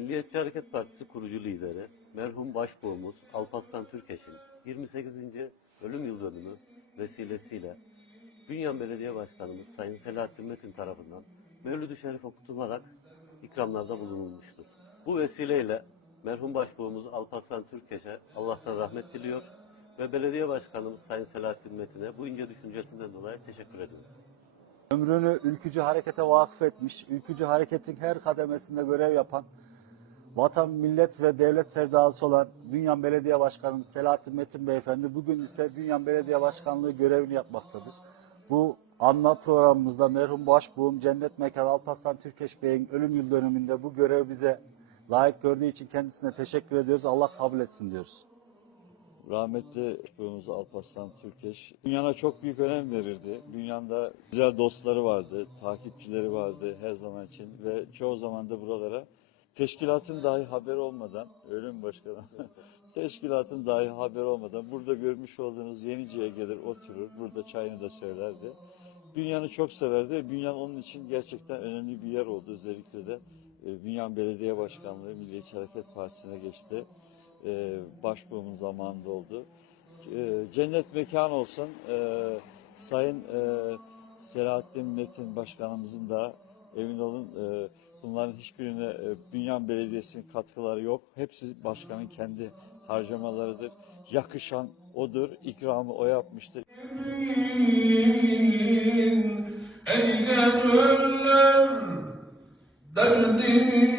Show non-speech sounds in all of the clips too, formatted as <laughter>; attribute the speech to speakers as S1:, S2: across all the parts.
S1: Milliyetçi Hareket Partisi kurucu lideri merhum başbuğumuz Alparslan Türkeş'in 28. ölüm yıl dönümü vesilesiyle Bünyan Belediye Başkanımız Sayın Selahattin Metin tarafından Mevlid-i Şerif okutularak ikramlarda bulunulmuştur. Bu vesileyle merhum başbuğumuz Alparslan Türkeş'e Allah'tan rahmet diliyor ve belediye başkanımız Sayın Selahattin Metin'e bu ince düşüncesinden dolayı teşekkür ediyorum.
S2: Ömrünü ülkücü harekete vakıfetmiş, ülkücü hareketin her kademesinde görev yapan, vatan, millet ve devlet sevdalısı olan Bünyan Belediye Başkanımız Selahattin Metin Beyefendi bugün ise Bünyan Belediye Başkanlığı görevini yapmaktadır. Bu anma programımızda merhum başbuğum Cennet Mekan Alparslan Türkeş Bey'in ölüm yıl dönümünde bu görev bize layık gördüğü için kendisine teşekkür ediyoruz. Allah kabul etsin diyoruz.
S3: Rahmetli başbuğumuz Alparslan Türkeş dünyana çok büyük önem verirdi. Dünyanda güzel dostları vardı, takipçileri vardı her zaman için ve çoğu zaman da buralara teşkilatın dahi haberi olmadan, ölüm başkanı, <laughs> teşkilatın dahi haberi olmadan burada görmüş olduğunuz Yenice'ye gelir oturur, burada çayını da söylerdi. Bünyan'ı çok severdi ve Bünyan onun için gerçekten önemli bir yer oldu. Özellikle de e, Bünyan Belediye Başkanlığı Milliyetçi Hareket Partisi'ne geçti. E, başbuğumun zamanında oldu. E, cennet mekan olsun. E, Sayın e, Selahattin Metin Başkanımızın da emin olun e, bunların hiçbirine e, Bünyan Belediyesi'nin katkıları yok. Hepsi başkanın kendi harcamalarıdır. Yakışan odur, ikramı o yapmıştır.
S4: Ey gönüller derdini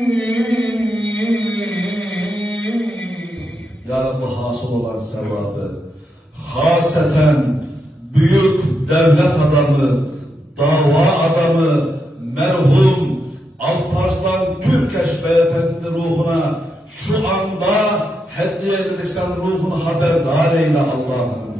S4: Ya Rabbi hasıl olan sevabı haseten büyük devlet adamı dava adamı merhum Alparslan Türkeş beyefendi ruhuna şu anda hediye edilsen ruhunu haberdar eyle Allah'ım.